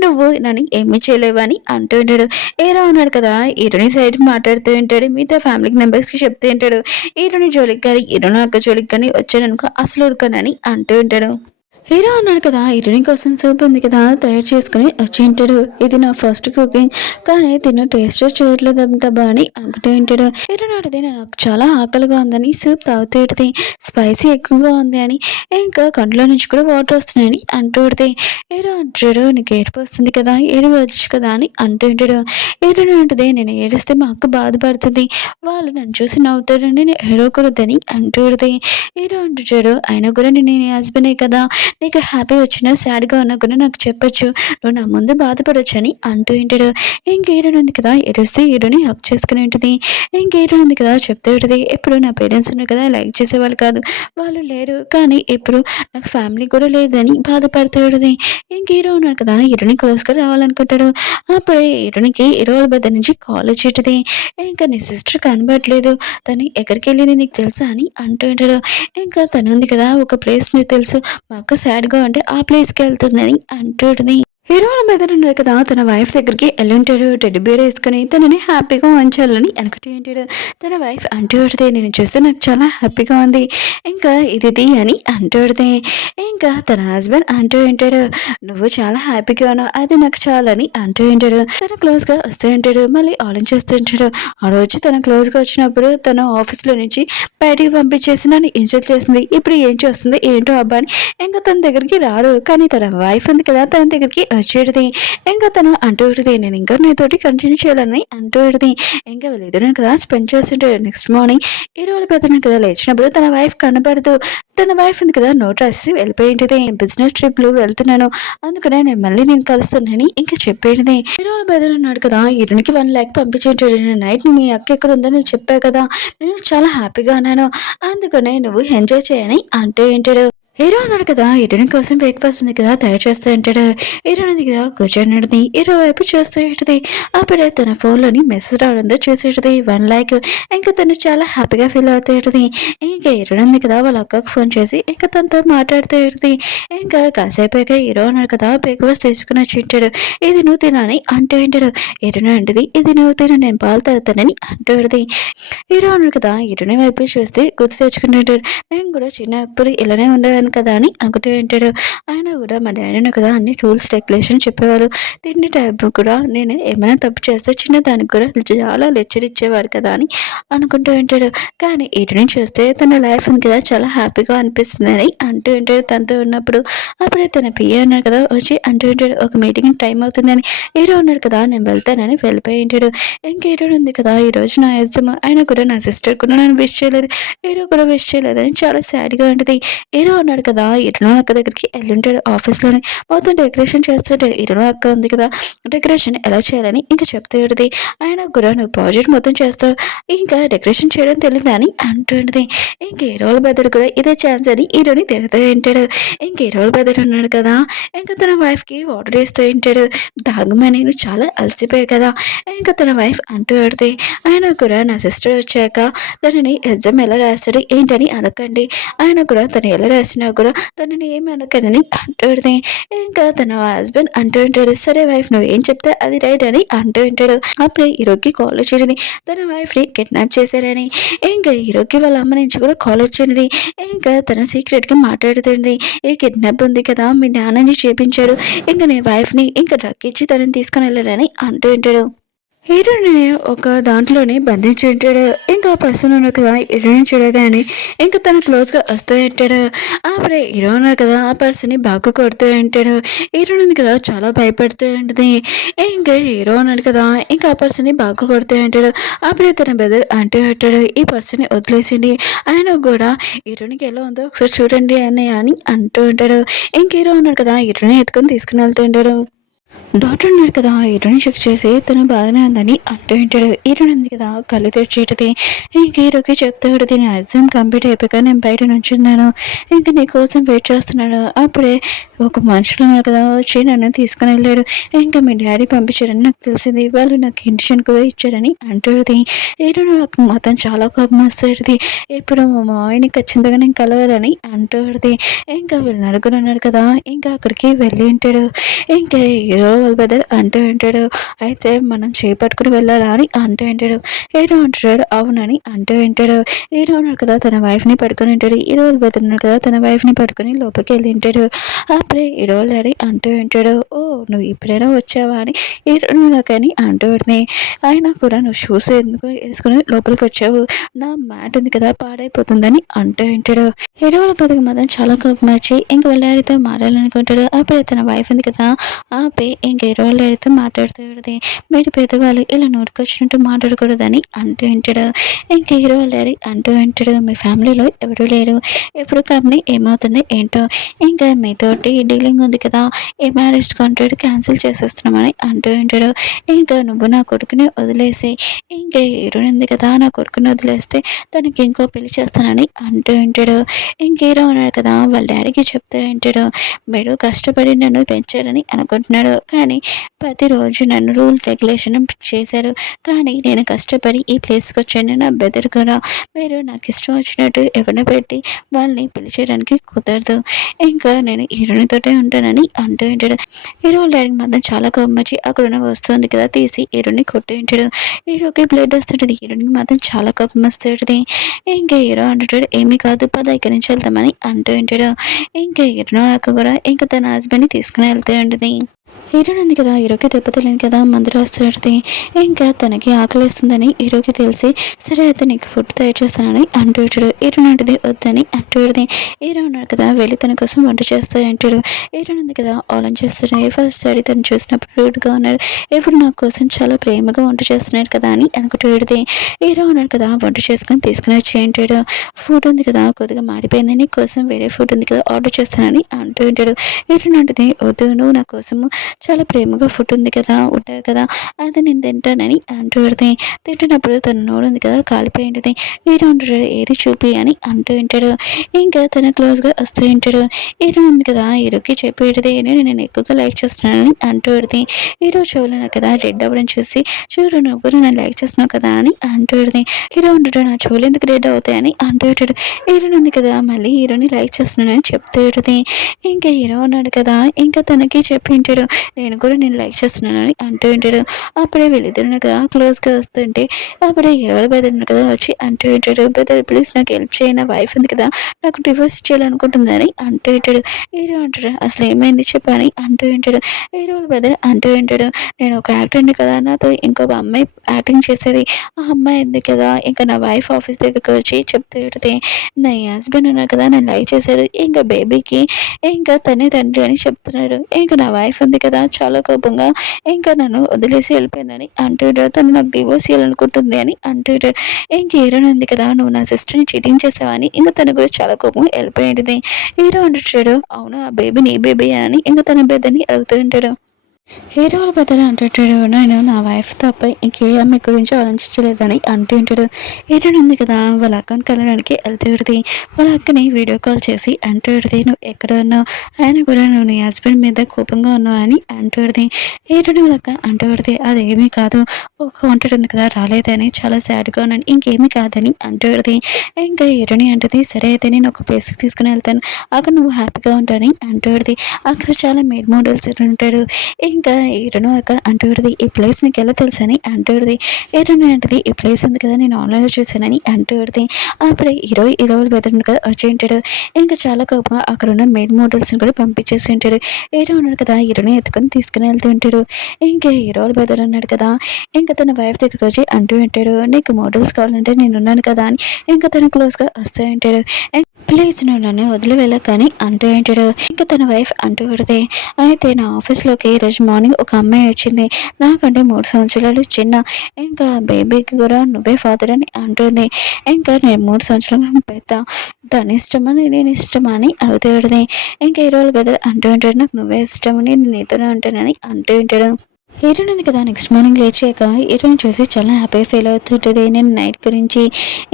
నువ్వు నన్ను ఏమీ చేయలేవా అని అంటూ ఉంటాడు. ఏరా ఉన్నాడు కదా హీరోని సైడ్ మాట్లాడుతూ ఉంటాడు, మిగతా ఫ్యామిలీ మెంబర్స్కి చెప్తూ ఉంటాడు, హీరోని జోలికి కానీ హీరోని అక్క జోలికి కానీ వచ్చాననుకో అసలు ఉడకనని అంటూ ఉంటాడు. హీరో అన్నాడు కదా హీరోయిన్ కోసం సూప్ ఉంది కదా తయారు చేసుకుని వచ్చి ఉంటాడు, ఇది నా ఫస్ట్ కుకింగ్ కానీ తిన్న టేస్ట్ చేయట్లేదంట అని అనుకుంటూ ఉంటాడు. హీరోయిన్ అడిగితే నాకు చాలా ఆకలిగా ఉందని సూప్ తాగుతూ ఉంటుంది, స్పైసీ ఎక్కువగా ఉంది అని, ఇంకా కంట్లో నుంచి కూడా వాటర్ వస్తున్నాయని అంటూ ఉంటుంది. హీరో అంటాడు, నీకు ఏడుపు వస్తుంది కదా ఏడవచ్చు కదా అని అంటూ ఉంటాడు. హీరోయిన్ అంటది, నేను ఏడిస్తే మా అక్క బాధపడుతుంది, వాళ్ళు నన్ను చూసి నవ్వుతాడు, నేను ఏడవకూడదని అంటూ ఉంటుంది. హీరో అంటాడు, అయినా కూడా నేను నీ హస్బెండే కదా, నీకు హ్యాపీ వచ్చినా సాడ్గా ఉన్నా కూడా నాకు చెప్పచ్చు, నువ్వు నా ముందు బాధపడవచ్చు అని అంటూ ఉంటాడు. ఇంకేరోన్ ఉంది కదా ఏడుస్తే హీరోని హక్ చేసుకుని ఉంటుంది. ఇంకేరోన్ ఉంది కదా చెప్తూ ఉంటుంది, ఎప్పుడు నా పేరెంట్స్ ఉన్నారు కదా లైక్ చేసేవాళ్ళు కాదు, వాళ్ళు లేరు కానీ ఇప్పుడు నాకు ఫ్యామిలీ కూడా లేదని బాధపడుతూ ఉంటుంది. ఇంకేరో ఉన్నాడు కదా హీరోని క్లోజ్గా రావాలనుకుంటాడు. అప్పుడే హీరోనికి హీరో వాళ్ళ బద్ద నుంచి కాల్ వచ్చేటది, ఇంకా నీ సిస్టర్ కనబడట్లేదు, తను ఎక్కడికి వెళ్ళింది నీకు తెలుసా అని అంటూ ఉంటాడు. ఇంకా తను ఉంది కదా ఒక ప్లేస్ మీకు తెలుసు, మా అక్క సాడ్గా అంటే ఆ ప్లేస్కి వెళ్తుందని అంటుంది. హీరో వాళ్ళ మీద ఉన్నాడు కదా తన వైఫ్ దగ్గరికి వెళ్ళి ఉంటాడు, టెడ్డీ బేర్ వేసుకుని తనని హ్యాపీగా ఉంచాలని అనుకుంటూ ఉంటాడు. తన వైఫ్ అంటూ పెడితే, నేను చూస్తే నాకు చాలా హ్యాపీగా ఉంది, ఇంకా ఇది అని అంటూ పెడితే, ఇంకా తన హస్బెండ్ అంటూ ఉంటాడు, నువ్వు చాలా హ్యాపీగా ఉన్నావు అది నాకు చాలని అంటూ ఉంటాడు. తన క్లోజ్గా వస్తూ ఉంటాడు, మళ్ళీ ఆలోచిస్తూ ఉంటాడు. ఆ రోజు తన క్లోజ్గా వచ్చినప్పుడు తన ఆఫీస్లో నుంచి బయటికి పంపించేసి నన్ను ఇన్సల్ట్ చేసింది, ఇప్పుడు ఏం చేస్తుంది ఏంటో అబ్బా అని ఇంకా తన దగ్గరికి రాడు, కానీ తన వైఫ్ ఉంది కదా తన దగ్గరికి వచ్చేది. ఇంకా తను అంటూ ఉంటుంది, నేను ఇంకా నీతోటి కంటిన్యూ చేయాలని అంటూ ఉంటుంది. ఇంకా వీళ్ళిద్దరు కదా స్పెండ్ చేస్తుంటాడు. నెక్స్ట్ మార్నింగ్ ఈ రోజు పెద్దను కదా లేచినప్పుడు తన వైఫ్ కనపడదు, తన వైఫ్ ఉంది కదా నోట్ రాసి వెళ్ళిపోయింది, బిజినెస్ ట్రిప్లు వెళ్తున్నాను అందుకనే నేను మళ్ళీ నేను కలుస్తానని ఇంకా చెప్పేది. ఈ రోజు పెద్దలు ఉన్నాడు కదా ఇరునికి 1 lakh పంపించేటాడు, నైట్ మీ అక్క ఎక్కడ ఉందో నువ్వు చెప్పావు కదా, నేను చాలా హ్యాపీగా ఉన్నాను అందుకనే నువ్వు ఎంజాయ్ చేయని అంటూ ఉంటాడు. హీరో అన్నాడు కదా, హీరోయిన్ కోసం బ్రేక్ఫాస్ట్ ఉంది కదా తయారు చేస్తూ ఉంటాడు. హీరోయిన్ ఉంది కదా కూర్చొని హీరో వైపు చూస్తూ ఉంటుంది. అప్పుడే తన ఫోన్లోని మెసేజ్ రావడంతో చూసేటది 1 lakh. ఇంకా తను చాలా హ్యాపీగా ఫీల్ అవుతూ ఉంటుంది. ఇంకా హీరోయిన్ ఉంది కదా వాళ్ళ అక్కకు ఫోన్ చేసి ఇంకా తనతో మాట్లాడుతూ ఉంటుంది. ఇంకా కాసేపాక హీరో అన్నాడు కదా బ్రేక్ఫాస్ట్ తీసుకుని వచ్చి ఉంటాడు. ఇది నువ్వు తినని అంటూ ఉంటాడు. హీరోయిన్ అంటది ఇది నువ్వు తిన నేను పాలు తాగుతానని అంటూ ఉంటుంది. హీరో అన్నాడు కదా హీరోయిన్ వైపు చూస్తే గుర్తు తెచ్చుకుంటుంటాడు. నేను కూడా చిన్నప్పుడు ఇలానే ఉండేవాను కదా అని అనుకుంటూ ఉంటాడు. ఆయన కూడా మా డాడీని కదా అన్ని రూల్స్ రెగ్యులేషన్ చెప్పేవారు. తిండి టైప్ కూడా నేను ఏమైనా తప్పు చేస్తే చిన్నదానికి కూడా చాలా లెక్చర్ ఇచ్చేవారు కదా అని అనుకుంటూ ఉంటాడు. కానీ ఇటుని చూస్తే తన లైఫ్ ఉంది కదా చాలా హ్యాపీగా అనిపిస్తుంది అని అంటూ ఉంటాడు తనతో ఉన్నప్పుడు. అప్పుడే తన పిఏ అన్నాడు కదా వచ్చి అంటూ ఉంటాడు ఒక మీటింగ్ టైం అవుతుందని. హీరో ఉన్నాడు కదా నేను వెళ్తానని వెళ్ళిపోయి ఉంటాడు. ఇంక హీరో ఉంది కదా ఈ రోజు నా ఎగ్జామ్, ఆయన కూడా నా సిస్టర్ కూడా నన్ను విష్ చేయలేదు, హీరో కూడా విష్ చేయలేదని చాలా సాడ్గా ఉంటుంది. హీరో ఉన్నాడు కదా హీరో అక్క దగ్గరికి వెళ్ళుంటాడు ఆఫీస్లోనే. మొత్తం డెకరేషన్ చేస్తుంటాడు. హీరో అక్క ఉంది కదా డెకరేషన్ ఎలా చేయాలని ఇంకా చెప్తూ ఉంటుంది. ఆయన కూడా నువ్వు ప్రాజెక్ట్ మొత్తం చేస్తావు ఇంకా డెకరేషన్ చేయడం తెలియదు అని అంటుంటుంది. ఇంక హీరోల బెదర్ కూడా ఇదే ఛాన్స్ అని హీరోని తిడుతూ ఉంటాడు. ఇంక హీరోల బెదర్ ఉన్నాడు కదా ఇంకా తన వైఫ్కి వాటర్ వేస్తూ ఉంటాడు. దాగమని నువ్వు చాలా అలసిపోయావు కదా ఇంకా తన వైఫ్ అంటూ పెడితే ఆయన కూడా నా సిస్టర్ వచ్చాక తనని ఎగ్జామ్ ఎలా రాస్తాడు ఏంటని అనకండి, ఆయన కూడా తను ఎలా రాసినా కూడా తనని ఏమి అనకనని అంటూ ఇంకా తన హస్బెండ్ అంటూ ఉంటాడు సరే వైఫ్ నువ్వు ఏం చెప్తే అది రైట్ అని అంటూ ఉంటాడు. అప్పుడే హీరోకి కాల్ వచ్చింది తన వైఫ్ని కిడ్నాప్ చేశారని. ఇంకా హీరోకి వాళ్ళ అమ్మ నుంచి కూడా కాల్ వచ్చింది. ఇంకా తన సీక్రెట్గా మాట్లాడుతుంది ఏ కిడ్నాప్ ఉంది కదా మీ నాన్నని చేపించాడు ఇంకా నీ వైఫ్ని ఇంకా డ్రగ్ ఇచ్చి తనని తీసుకొని వెళ్ళారని అంటూ ఉంటాడు. హీరోని ఒక దాంట్లోనే బంధించి ఉంటాడు. ఇంకా ఆ పర్సన్ ఉన్నాడు కదా హీరోని చూడగానే ఇంకా తను క్లోజ్గా వస్తూ ఉంటాడు. అప్పుడే హీరో ఉన్నాడు కదా ఆ పర్సన్ని బాగా కొడుతూ ఉంటాడు. హీరోని ఉంది కదా చాలా భయపడుతూ ఉంటుంది. ఇంకా హీరో ఉన్నాడు కదా ఇంకా ఆ పర్సన్ని బాగా కొడుతూ ఉంటాడు. అప్పుడే తన బ్రదర్ అంటూ ఉంటాడు ఈ పర్సన్ని వదిలేసింది, ఆయన కూడా హీరోనికి ఎలా ఉందో ఒకసారి చూడండి అని అంటూ ఉంటాడు. ఇంక హీరో ఉన్నాడు కదా హీరోని ఎత్తుకొని తీసుకుని వెళ్తూ ఉంటాడు. డాక్టర్ ఉన్నాడు కదా హీరోని చెక్ చేసి తను బాగానే ఉందని అంటూ ఉంటాడు. హీరోని ఉంది కదా కళ్ళు తెచ్చేటది. ఇంక హీరోకి చెప్తూ ఉంటుంది నేను ఎగ్జామ్ కంప్లీట్ అయిపోయాక నేను బయట నుంచున్నాను ఇంకా నీ కోసం వెయిట్ చేస్తున్నాను. అప్పుడే ఒక మనుషులు ఉన్నారు కదా వచ్చి నన్ను తీసుకుని వెళ్ళాడు. ఇంకా మీ డాడీ పంపించారని నాకు తెలిసింది, వాళ్ళు నాకు ఇండిషన్ కూడా ఇచ్చారని అంటుంది. హీరోని నాకు మొత్తం చాలా కోపం వస్తుంది, ఇప్పుడు మా మామయ్యని ఖచ్చితంగా నేను కలవాలని అంటుంది. ఇంకా వీళ్ళు నడుకున్నాడు కదా ఇంకా అక్కడికి వెళ్ళి ఉంటాడు. ఇంకా హీరో వాళ్ళ బ్రదర్ అంటూ ఉంటాడు అయితే మనం చేపట్టుకుని వెళ్ళాలా అని అంటూ ఉంటాడు. హీరో అంటాడు అవునని అంటూ ఉంటాడు. హీరో ఉన్నాడు కదా తన వైఫ్ని పడుకొని ఉంటాడు. హీరో వాళ్ళ బ్రదర్ ఉన్నాడు కదా తన వైఫ్ని పడుకొని లోపలికి వెళ్ళి ఉంటాడు. అప్పుడే హీరో డాడీ అంటూ ఉంటాడు ఓ నువ్వు ఇప్పుడైనా వచ్చావా అని హీరో నాకని అంటూ ఉంటుంది. అయినా కూడా నువ్వు షూస్ ఎందుకు వేసుకుని లోపలికి వచ్చావు, నా మ్యాట్ ఉంది కదా పాడైపోతుందని అంటూ ఉంటాడు. హీరో వాళ్ళ బ్రదర్ మాత్రం చాలా కోపం వచ్చి ఇంక వాళ్ళ డాడీతో మారాలనుకుంటాడు. అప్పుడే తన వైఫ్ ఉంది కదా ఆపి ఇంక హీరో వాళ్ళ డాడీతో మాట్లాడుతూ ఉంటుంది మీరు పెద్దవాళ్ళు ఇలా నోటికొచ్చినట్టు మాట్లాడకూడదని అంటూ ఉంటాడు. ఇంక హీరో వాళ్ళ డాడీ అంటూ ఉంటాడు మీ ఫ్యామిలీలో ఎవరు లేరు, ఎప్పుడు కంపెనీ ఏమవుతుంది ఏంటో ఇంకా మీతోటి డీలింగ్ ఉంది కదా ఈ మ్యారేజ్ కాంట్రాక్ట్ క్యాన్సిల్ చేసేస్తున్నామని అంటూ ఉంటాడు. ఇంకా నువ్వు నా కొడుకుని వదిలేసి ఇంకా హీరోయిన్ ఉంది కదా నా కొడుకుని వదిలేస్తే తనకి ఇంకో పెళ్లి చేస్తానని అంటూ ఉంటాడు. ఇంక హీరో ఉన్నాడు కదా వాళ్ళ డాడీకి చెప్తూ ఉంటాడు మీరు కష్టపడి నన్ను పెంచారని అనుకుంటున్నాడు కానీ ప్రతిరోజు నన్ను రూల్ రెగ్యులేషన్ చేశారు, కానీ నేను కష్టపడి ఈ ప్లేస్కి వచ్చాను నా బెదర్ కూడా మీరు నాకు ఇష్టం వచ్చినట్టు ఎవరిని పెట్టి వాళ్ళని పిలిచేయడానికి కుదరదు, ఇంకా నేను హీరోనితోటే ఉంటానని అంటూ ఉంటాడు. హీరో డాడీకి మాత్రం చాలా కోపం వచ్చి అక్కడ ఉన్న వస్తుంది కదా తీసి హీరోని కొట్టు ఉంటాడు. హీరోకి బ్లడ్ వస్తుంటుంది, హీరోనికి మాత్రం చాలా కోపం వస్తుంటుంది. ఇంకా హీరో అంటుంటాడు ఏమీ కాదు పద ఇక్కడి నుంచి వెళ్తామని అంటూ ఉంటాడు. ఇంకా హీరో నాకు కూడా ఇంకా తన హస్బెండ్ని తీసుకుని వెళ్తూ ఉంటుంది. హీరోయిన్ ఉంది కదా హీరోకి దెబ్బ తెలియదు కదా మందు రాస్తుంది. ఇంకా తనకి ఆకలిస్తుందని హీరోకి తెలిసి సరే అయితే నీకు ఫుడ్ తయారు చేస్తానని అంటూ ఉంటాడు. హీరోయిన్ అంటది వద్దని అంటూ ఉంటుంది. హీరో ఉన్నాడు కదా వెళ్ళి తన కోసం వంట చేస్తూ అంటాడు. హీరోయిన్ ఉంది కదా ఆలోచన చేస్తున్నాడు ఫస్ట్ సారి తను చూసినప్పుడు రూడ్గా ఉన్నాడు, ఇప్పుడు నా కోసం చాలా ప్రేమగా వంట చేస్తున్నాడు కదా అని అనుకుంటూ ఉంటుంది. హీరో ఉన్నాడు కదా వంట చేసుకొని తీసుకుని వచ్చి అంటాడు ఫుడ్ ఉంది కదా కొద్దిగా మాడిపోయింది నీ కోసం వేరే ఫుడ్ ఉంది కదా ఆర్డర్ చేస్తానని అంటూ ఉంటాడు. హీరోయిన్ అంటది వద్దు నువ్వు నా కోసము చాలా ప్రేమగా ఫుడ్ ఉంది కదా, ఉంటాయి కదా, అది నేను తింటానని అంటూ ఉంటుంది. తింటున్నప్పుడు తన నోరు ఉంది కదా కాలిపోయి ఉంటుంది. హీరో అంటాడు ఏది చూపి అని అంటూ ఉంటాడు. ఇంకా తన క్లోజ్గా వస్తూ ఉంటాడు. హీరో ఉంది కదా హీరోకి చెప్పి ఉంటుంది నేను ఎక్కువగా లైక్ చేస్తున్నానని అంటూ ఉంటుంది. హీరో చెవులను కదా రెడ్ అవ్వడం చూసి చూడు నువ్వు కూడా నన్ను లైక్ చేస్తున్నావు కదా అని అంటూ ఉంటుంది. హీరో ఉంటాడు నా చెవులు ఎందుకు రెడ్ అవుతాయని అంటూ ఉంటాడు. హీరోయిన్ ఉంది కదా మళ్ళీ హీరోని లైక్ చేస్తున్నానని చెప్తూ ఉంటుంది. ఇంకా హీరో ఉన్నాడు కదా ఇంకా తనకి చెప్పి ఉంటాడు నేను కూడా నేను లైక్ చేస్తున్నానని అంటూ ఉంటాడు. అప్పుడే వీళ్ళిద్దరు కదా క్లోజ్గా వస్తుంటే అప్పుడే హీరోల బెదర్ కదా వచ్చి అంటూ ఉంటాడు. బెదర్ ప్లీజ్ నాకు హెల్ప్ చేయి, నా వైఫ్ ఉంది కదా నాకు డివోర్స్ ఇచ్చేయాలనుకుంటుందని అంటూ ఉంటాడు. హీరో అంటాడు అసలు ఏమైంది చెప్పని అంటూ ఉంటాడు. హీరోల బెదర్ అంటూ ఉంటాడు నేను ఒక యాక్టర్ని కదా, నాతో ఇంకొక అమ్మాయి యాక్టింగ్ చేసేది, ఆ అమ్మాయి ఉంది కదా ఇంకా నా వైఫ్ ఆఫీస్ దగ్గరికి వచ్చి చెప్తూ ఉంటుంది నా హస్బెండ్ ఉన్నారు కదా నన్ను లైక్ చేశారు, ఇంకా బేబీకి ఇంకా తనే తండ్రి అని చెప్తున్నాడు, ఇంకా నా వైఫ్ ఉంది కదా చాలా కోపంగా ఇంకా నన్ను వదిలేసి వెళ్ళిపోయిందని అంటుంటాడు, తను నాకు డివోర్స్ చేయాలనుకుంటుంది అని అంటుంటాడు. ఇంక హీరోయిన్ ఉంది కదా నువ్వు నా సిస్టర్ని చీటింగ్ చేసావని ఇంకా తన గురించి చాలా కోపంగా వెళ్ళిపోయింది. హీరో అంటుంటాడు అవును ఆ బేబీ నీ బేబీ అని ఇంకా తన బేదని అడుగుతూ ఉంటాడు. హీరోల బదులు అంటుంటాడు నేను నా వైఫ్ తప్ప ఇంకే అమ్మాయి గురించి ఆలోచించలేదని అంటుంటాడు. హీరోయిన్ ఉంది కదా వాళ్ళ అక్కని కలవడానికి వెళ్తుంది. వాళ్ళ అక్కని వీడియో కాల్ చేసి అంటుంది నువ్వు ఎక్కడ ఉన్నావు, ఆయన కూడా నువ్వు నీ హస్బెండ్ మీద కోపంగా ఉన్నావు అని అంటుంది. హీరోయిన్ వాళ్ళ అక్క అంటుంది అదేమీ కాదు ఒక కాంటాక్ట్ ఉంది కదా రాలేదని చాలా సాడ్గా ఉన్నాను ఇంకేమీ కాదని అంటుంది. ఇంకా హీరోయిన్ అంటుంది సరే అయితే నేను ఒక ప్లేస్కి తీసుకుని వెళ్తాను అక్కడ నువ్వు హ్యాపీగా ఉంటానని అంటుంది. అక్కడ చాలా మేడ్ మోడల్స్ ఉంటాడు. ఇంకా హీరోయిన్ అక్క అంటుంది ఈ ప్లేస్ నీకు ఎలా తెలుసు అని అంటుంది. హీరోయిన్ అంటది ఈ ప్లేస్ ఉంది కదా నేను ఆన్లైన్లో చూసానని అంటుంది. అప్పుడే హీరోలు బెదరు కదా వచ్చి ఉంటాడు. ఇంకా చాలా కోపంగా అక్కడ ఉన్న మేడ్ మోడల్స్ని కూడా పంపించేసి ఉంటాడు. హీరో ఉన్నాడు కదా హీరోని ఎత్తుకొని తీసుకుని వెళ్తూ ఉంటాడు. ఇంకా హీరోలు బెదర్ అన్నాడు కదా ఇంకా తన వైఫ్ దగ్గరికి వచ్చి అంటూ ఉంటాడు నీకు మోడల్స్ కావాలంటే నేను ఉన్నాను కదా అని ఇంకా తన క్లోజ్గా వస్తూ ఉంటాడు. ప్లీజ్ నువ్వు నన్ను వదిలి వెళ్ళకని అంటూ ఉంటాడు. ఇంకా తన వైఫ్ అంటూ ఉంటుంది అయితే నా ఆఫీస్లోకి ఈరోజు మార్నింగ్ ఒక అమ్మాయి వచ్చింది నాకంటే 3 సంవత్సరాలు చిన్న, ఇంకా బేబీకి కూడా నువ్వే ఫాదర్ అని అంటుంది. ఇంకా నేను 3 సంవత్సరాలు పెద్ద, దాని ఇష్టమని నేను ఇష్టమా అని అడుగుతూ ఉంటుంది. ఇంకా ఈ రోజు బెదర్ అంటూ ఉంటాడు నాకు నువ్వే ఇష్టమని నేను నీతోనే ఉంటానని అంటూ ఉంటాడు. హీరోయిన్ ఉంది కదా నెక్స్ట్ మార్నింగ్ లేచాక హీరోయిన్ చూసి చాలా హ్యాపీగా ఫీల్ అవుతుంటుంది నేను నైట్ గురించి.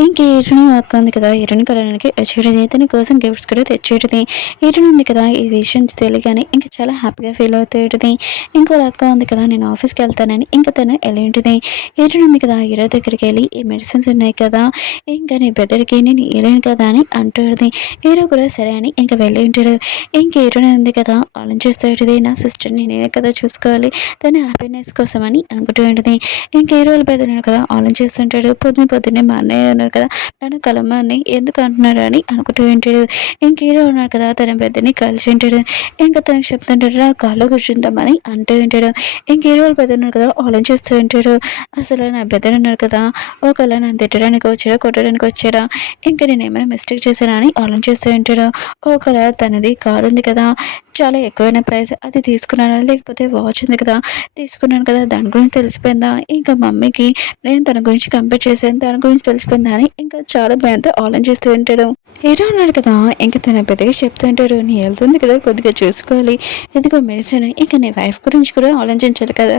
ఇంక హీరోయిన్ అక్క ఉంది కదా హీరోయిన్ కలడానికి వచ్చేటది తన కోసం గిఫ్ట్స్ కూడా తెచ్చేటది. హీరోయిన్ ఉంది కదా ఈ విషయం తెలియగానే ఇంకా చాలా హ్యాపీగా ఫీల్ అవుతుంటుంది. ఇంక వాళ్ళ అక్క ఉంది కదా నేను ఆఫీస్కి వెళ్తానని ఇంకా తను వెళ్ళి ఉంటుంది. హీరోయిన్ ఉంది కదా హీరో దగ్గరికి వెళ్ళి ఈ మెడిసిన్స్ ఉన్నాయి కదా ఇంకా నీ బ్రదర్కి నేను ఇవ్వలేను కదా అని అంటుంది. హీరో కూడా సరే అని ఇంకా వెళ్ళి ఉంటాడు. ఇంక హీరోయిన్ ఉంది కదా ఆలోచిస్తుంది నా సిస్టర్ని నేనే కదా చూసుకోవాలి తన హ్యాపీనెస్ కోసం అని అనుకుంటూ ఉంటుంది. ఇంకా ఈ రోజు పెద్దన్నాడు కదా ఆలోచిస్తుంటాడు పొద్దున్నే మా అన్నయ్య ఉన్నారు కదా నన్ను కలమ్మని ఎందుకు అంటున్నాడు అని అనుకుంటూ ఉంటాడు. ఇంక హీరో ఉన్నాడు కదా తన పెద్దని కలిసి ఉంటాడు. ఇంకా తనకు చెప్తుంటాడు నా కాళ్ళు కూర్చుంటామని అంటూ ఉంటాడు. ఇంక హీరో పెద్దన్నాడు కదా ఆలోచిస్తూ ఉంటాడు అసలు నా పెద్దలు ఉన్నారు కదా ఒకవేళ నన్ను తిట్టడానికి వచ్చాడా కొట్టడానికి వచ్చాడా ఇంకా నేను ఏమైనా మిస్టేక్ చేశానా అని ఆలోచిస్తూ ఉంటాడు. ఒకవేళ తనది కారు ఉంది కదా చాలా ఎక్కువైన ప్రైస్ అది తీసుకున్నానా లేకపోతే వాచ్ ఉంది కదా తీసుకున్నాను కదా దాని గురించి తెలిసిపోయిందా ఇంకా మమ్మీకి నేను తన గురించి కంపేర్ చేశాను దాని గురించి తెలిసిపోయిందా అని ఇంకా చాలా భయంతో ఆలోచిస్తూ ఉంటాడు. హీరో ఉన్నాడు కదా ఇంకా తన పెద్దగా చెప్తూ ఉంటాడు నీ హెల్త్ ఉంది కదా కొద్దిగా చూసుకోవాలి ఇదిగో మెడిసిన్ ఇంకా నీ వైఫ్ గురించి కూడా ఆలోచించాలి కదా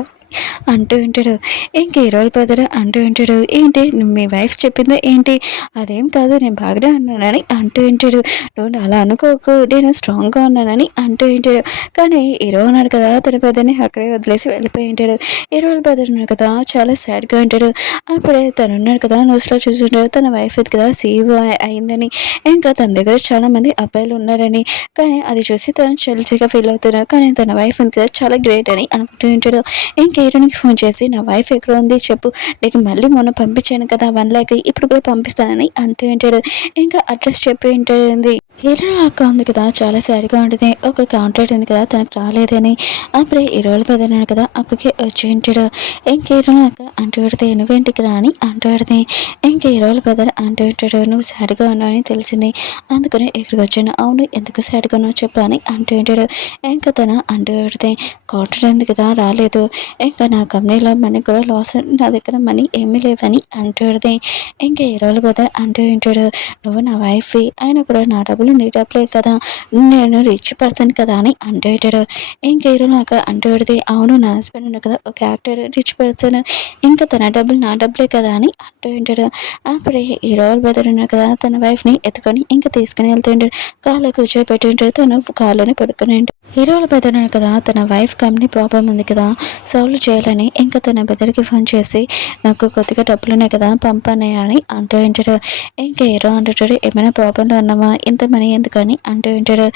అంటూ ఉంటాడు. ఇంక హీరోల బ్రదర్ అంటూ ఉంటాడు ఏంటి మీ వైఫ్ చెప్పిందో ఏంటి అదేం కాదు నేను బాగానే ఉన్నానని అంటూ ఉంటాడు. నువ్వు అలా అనుకోకు నేను స్ట్రాంగ్గా ఉన్నానని అంటూ ఉంటాడు. కానీ హీరో ఉన్నాడు కదా తన బ్రదర్ని అక్కడే వదిలేసి వెళ్ళిపోయి ఉంటాడు. హీరోల బ్రదర్ ఉన్నాడు కదా చాలా సాడ్గా ఉంటాడు. అప్పుడే తను ఉన్నాడు కదా న్యూస్లో చూస్తుంటాడు తన వైఫ్ ఇది కదా సీఈఓ అయిందని ఇంకా తన దగ్గర చాలా మంది అబ్బాయిలు ఉన్నారని కానీ అది చూసి తను చెల్చిగా ఫీల్ అవుతున్నాడు. కానీ తన వైఫ్ ఉంది కదా చాలా గ్రేట్ అని అనుకుంటూ ఉంటాడు. ఇంకా హీరోనికి ఫోన్ చేసి నా వైఫ్ ఎక్కడ ఉంది చెప్పు నీకు మళ్ళీ మొన్న పంపించాను కదా 1 lakh ఇప్పుడు కూడా పంపిస్తానని అంటూ ఉంటాడు. ఇంకా అడ్రస్ చెప్పి ఉంటుంది. హీరో అక్క ఉంది కదా చాలా సాడ్గా ఉంటుంది ఒక కాంట్రాక్ట్ ఉంది కదా తనకు రాలేదని. అప్పుడే హీరోలు పెద్దన్నాడు కదా అక్కడికి వచ్చి ఉంటాడు. ఇంక హీరో అక్క అంటూ పెడితే నువ్వేంటికి రాని అంటూ పెడితే ఇంక హీరోలు పెద్ద అంటూ ఉంటాడు నువ్వు సాడ్గా ఉన్నావు అని తెలిసింది అందుకని ఇక్కడికి వచ్చాను. అవును ఎందుకు సాడ్గా ఉన్నావు చెప్పు అని అంటూ ఉంటాడు. ఇంకా తను అంటూ పెడితే కాంట్రాక్ట్ ఉంది కదా రాలేదు ఇంకా నా కంపెనీలో మనీ కూడా లాస్ నా దగ్గర మనీ ఏమీ లేవని అంటూ పెడితే ఇంకా హీరోలు పెద్ద అంటూ ఉంటాడు నువ్వు నా వైఫ్ ఆయన కూడా నా డబ్బులు డబ్బులు నీ డబ్బులే కదా, నేను రిచ్ పర్సన్ కదా అని అంటూ ఉంటాడు. ఇంక హీరో నాకు అంటూ ఉంటుంది, అవును నా హస్బెండ్ ఉన్నాడు కదా ఒక యాక్టర్ రిచ్ పర్సన్, ఇంకా తన డబ్బులు నా డబ్బులే కదా అని అంటూ ఉంటాడు. అప్పుడే హీరో వాళ్ళ బ్రదర్ ఉన్నాడు కదా తన వైఫ్ని ఎత్తుకొని ఇంకా తీసుకుని వెళ్తూ ఉంటాడు. కార్లో కూర్చోబెట్టి ఉంటాడు, తను కార్లోనే పడుకుని ఉంటాడు. హీరో వాళ్ళ బ్రదర్ ఉన్నాడు కదా తన వైఫ్ కంపెనీ ప్రాబ్లం ఉంది కదా సాల్వ్ చేయాలని ఇంకా తన బ్రదర్కి ఫోన్ చేసి నాకు కొద్దిగా డబ్బులు ఉన్నాయి కదా పంపన్నయ్య అని అంటూ ఉంటాడు. ఇంకా హీరో అంటుంటాడు, ఏమైనా ప్రాబ్లంలో ఉన్నావా, ఇంత మనీ ఎందుకని అంటూ ఉంటాడు.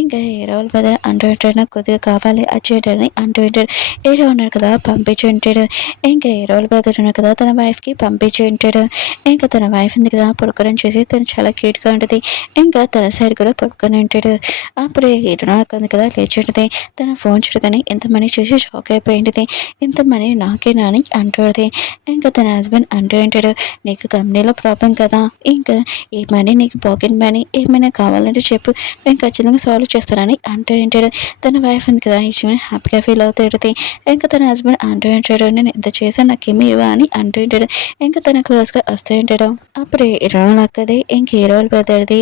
ఇంకా హీరో వాళ్ళ బ్రదర్ అంటూ ఉంటాడు, నాకు కొద్దిగా కావాలి అచ్చేయడని అంటూ ఉంటాడు. హీరో ఉన్నాడు కదా పంపించి ఉంటాడు. ఇంకా హీరో వాళ్ళ బ్రదర్ ఉన్నాడు కదా తన వైఫ్కి పంపించి ఉంటాడు. ఇంకా తన వైఫ్ ఉంది కదా పడుకోవడం చూసి తను చాలా క్యూట్గా ఉంటుంది. ఇంకా తన సైడ్ కూడా పడుకొని ఉంటాడు. అప్పుడే హీరో నాకు ఉంది కదా లేచి ఉంటుంది. తన ఫోన్ చూడగానే ఎంత మనీ చూసి షాక్ అయిపోయింది. ఇంత మనీ నాకేనా అని అంటుంది. ఇంకా తన హస్బెండ్ అంటూ ఉంటాడు, నీకు కంపెనీలో ప్రాబ్లం కదా, ఇంకా ఈ మనీ నీకు పాకెట్ మనీ ఏమైనా కావాలంటే చెప్పు, నేను ఖచ్చితంగా సాల్వ్ చేస్తానని అంటూ ఉంటాడు. తన వైఫ్ ఉంది కదా ఈ విషయం హ్యాపీగా ఫీల్ అవుతుంది. ఇంకా తన హస్బెండ్ అంటూ ఉంటాడు, నేను ఎంత చేశాను నాకేమి ఇవ్వ అని అంటూ ఉంటాడు. ఇంకా తన క్లోజ్గా వస్తూ ఉంటాడు. అప్పుడే హీరో లక్కది ఇంక హీరో బ్రదర్ది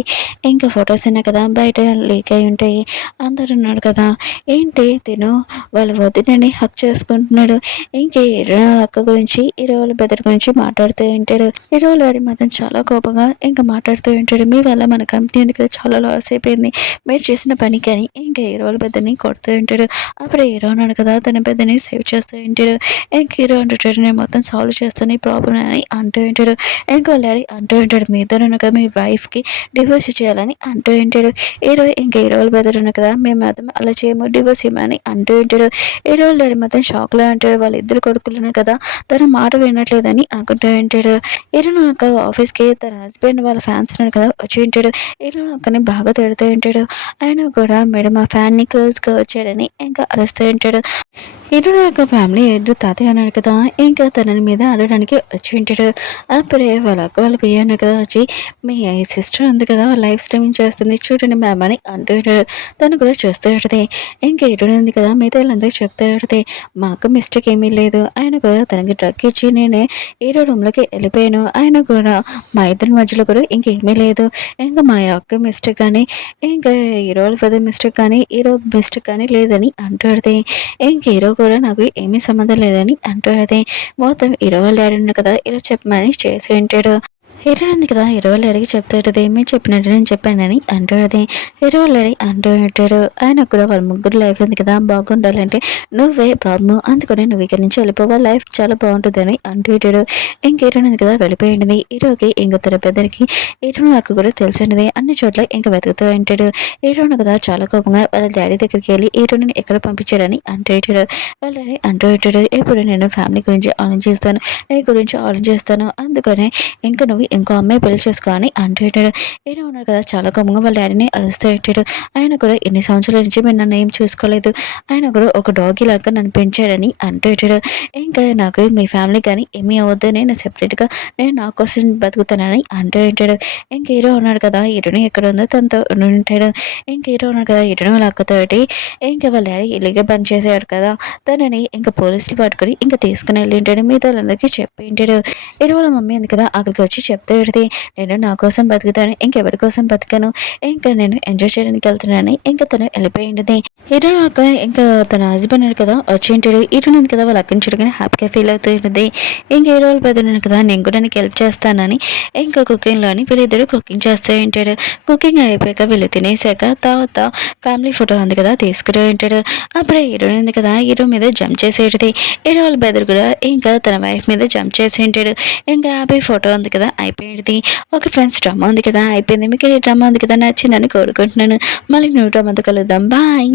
ఇంకా ఫొటోస్ ఉన్నాయి కదా బయట లీక్ అయి ఉంటాయి. అందరు ఉన్నాడు కదా, ఏంటి తిను వాళ్ళ వదినని హక్ చేసుకుంటున్నాడు. ఇంకే హీరో అక్క గురించి హీరో వాళ్ళ బ్రదర్ గురించి మాట్లాడుతూ ఉంటాడు. హీరో గారి మాత్రం చాలా కోపంగా ఇంకా మాట్లాడుతూ ఉంటాడు, మీ వల్ల మన కంపెనీ ఎందుకు చాలా లాస్ అయిపోయింది, మీరు చేసిన పనికి అని ఇంకా హీరో వాళ్ళ బ్రదర్ని కొడుతూ ఉంటాడు. అప్పుడు హీరో ఉన్నాడు కదా తన బ్రదర్ని సేవ్ చేస్తూ ఉంటాడు. ఇంక హీరో అంటుంటాడు, నేను మొత్తం సాల్వ్ చేస్తాను ఈ ప్రాబ్లం అని అంటూ ఉంటాడు. ఇంకో వాళ్ళ డాడీ అంటూ ఉంటాడు, మీ ఇద్దరు ఉన్న కదా మీ వైఫ్కి డివోర్స్ చేయాలని అంటూ ఉంటాడు. హీరో ఇంకా హీరో వాళ్ళ బ్రదర్ ఉన్న కదా మేము మాత్రం అలా చేయము డివోర్స్ ఇవ్వమని అంటూ ఉంటాడు. హీరో వాళ్ళ డాడీ మొత్తం షాక్లో అంటాడు, వాళ్ళ ఇద్దరు కొడుకులు కదా తన మాట వినట్లేదని అనుకుంటూ ఉంటాడు. హీరో నాకు ఆఫీస్కి తన హస్బెండ్ వాళ్ళ ఫ్యాన్స్ ఉన్నాడు కదా వచ్చి ఉంటాడు. హీరో అక్కని బాగా తిడుతూ ఉంటాడు. ఆయన కూడా మేడం ఆ ఫ్యాన్ని క్లోజ్గా వచ్చాడని ఇంకా అరుస్తూ ఉంటాడు. హీరో యొక్క ఫ్యామిలీ ఎదురు తాతయ్య అన్నాడు కదా ఇంకా తనని మీద అడగడానికి వచ్చి ఉంటాడు. అప్పుడే వాళ్ళ అక్క వాళ్ళ పియ్య అన్నాడు కదా వచ్చి, మీ సిస్టర్ ఉంది కదా లైఫ్ స్ట్రీమింగ్ చేస్తుంది చూడండి మ్యామ్ అని అంటూ ఉంటాడు. తను కూడా చూస్తూ ఉంటుంది. ఇంకా హీరోనే ఉంది కదా మిగతా వాళ్ళందరికీ చెప్తూ ఉంటుంది, మా అక్క మిస్టేక్ ఏమీ లేదు, ఆయన కూడా తనకి డ్రగ్ ఇచ్చి నేనే హీరో రూమ్లోకి వెళ్ళిపోయాను, ఆయన కూడా మా ఇద్దరి మధ్యలో కూడా ఇంకేమీ లేదు, ఇంకా మా అక్క మిస్టేక్ కానీ ఇంకా హీరో పెద్ద మిస్టేక్ కానీ హీరో మిస్టేక్ కానీ లేదని అంటాడు. ఇంక హీరో కూడా నాకు ఏమీ సంబంధం లేదని అంటాడు. మొత్తం హీరో వాళ్ళ డాడీ ఉన్నాడు కదా ఇలా చెప్పమని చేసి ఉంటాడు. హీరో ఉంది కదా హీరో వాళ్ళ డాడీకి చెప్తాడు, మీరు చెప్పినట్టు నేను చెప్పానని అంటాడు. హీరో వాళ్ళ డాడీ అంటూ ఉంటాడు, ఆయన కూడా వాళ్ళ ముగ్గురు లైఫ్ ఉంది కదా బాగుండాలంటే నువ్వే ప్రాబ్లం, అందుకని నువ్వు ఇక్కడి నుంచి వెళ్ళిపోవా లైఫ్ చాలా బాగుంటుందని అంటూ ఉంటాడు. ఇంక హీరో ఉంది కదా వెళ్ళిపోయింది. హీరోకి ఇంక తన పెద్దరికి హీరో నాకు కూడా తెలిసినది అన్ని చోట్ల ఇంకా వెతుకుతూ ఉంటాడు. హీరోను కదా చాలా కోపంగా వాళ్ళ డాడీ దగ్గరికి వెళ్ళి హీరోని ఎక్కడ పంపించాడని అంటూ ఉంటాడు. వాళ్ళ డాడీ అంటూ ఉంటాడు, ఎప్పుడు నేను ఫ్యామిలీ గురించి ఆలోచిస్తాను, నీ గురించి ఆలోచిస్తాను, అందుకనే ఇంకా నువ్వు ఇంకో అమ్మాయి పెళ్లి చేసుకో అని అంటూ ఉంటాడు. హీరో ఉన్నాడు కదా చాలా కోపంగా వాళ్ళ డాడీని అరుస్తూ ఉంటాడు. ఆయన కూడా ఎన్ని సంవత్సరాల నుంచి మీరు నన్ను ఏం చూసుకోలేదు, ఆయన కూడా ఒక డాగి లాగా నన్ను పెంచాడని అంటూ ఉంటాడు. ఇంకా నాకు మీ ఫ్యామిలీ కానీ ఏమీ అవ్వద్దు, నేను సెపరేట్గా నేను నా కోసం బతుకుతానని అంటూ ఉంటాడు. ఇంక హీరో ఉన్నాడు కదా హీరోని ఎక్కడ ఉందో తనతో ఉంటాడు. ఇంక హీరో ఉన్నాడు కదా హీరోని వాళ్ళ అక్కతోటి ఇంకా వాళ్ళ డాడీ ఇల్లుగా బంద్ చేసేవాడు కదా తనని ఇంకా పోలీసులు పట్టుకొని ఇంకా తీసుకుని వెళ్ళి ఉంటాడు. మిగతా వాళ్ళందరికీ చెప్పి ఉంటాడు. హీరో వాళ్ళ మమ్మీ ఉంది కదా అక్కడికి వచ్చి చెప్తూ పెడితే, నేను నా కోసం బతుకుతాను ఇంకెవరి కోసం బతికాను, ఇంకా నేను ఎంజాయ్ చేయడానికి వెళ్తున్నానని ఇంకా తను వెళ్ళిపోయింది. హీరో అక్క ఇంకా తన హస్బెండ్ ఉంది కదా వచ్చి ఉంటాడు. హీరో ఉంది కదా వాళ్ళ అక్కని చూడగానే హ్యాపీగా ఫీల్ అవుతూ ఉంటుంది. ఇంకా హీరో వాళ్ళ పెద్దన్నాను కదా నేను కూడా నీకు హెల్ప్ చేస్తానని ఇంకా కుకింగ్లోని వీళ్ళిద్దరు కుకింగ్ చేస్తూ ఉంటాడు. కుకింగ్ అయిపోయాక వీళ్ళు తినేసాక తర్వాత ఫ్యామిలీ ఫోటో ఉంది కదా తీసుకుంటూ ఉంటాడు. అప్పుడే హీరో ఉంది కదా హీరో మీద జంప్ చేసేది. హీరో వాళ్ళ బెదర్ కూడా ఇంకా తన వైఫ్ మీద జంప్ చేసి ఉంటాడు. ఇంకా హ్యాపీ ఫోటో ఉంది కదా అయిపోయింది. ఒక ఫ్రెండ్స్ డ్రామా ఉంది కదా అయిపోయింది. మీకు ఈ డ్రామా ఉంది కదా నచ్చిందని కోరుకుంటున్నాను. మళ్ళీ న్యూ డ్రామాతో కలుద్దాం. బాయ్.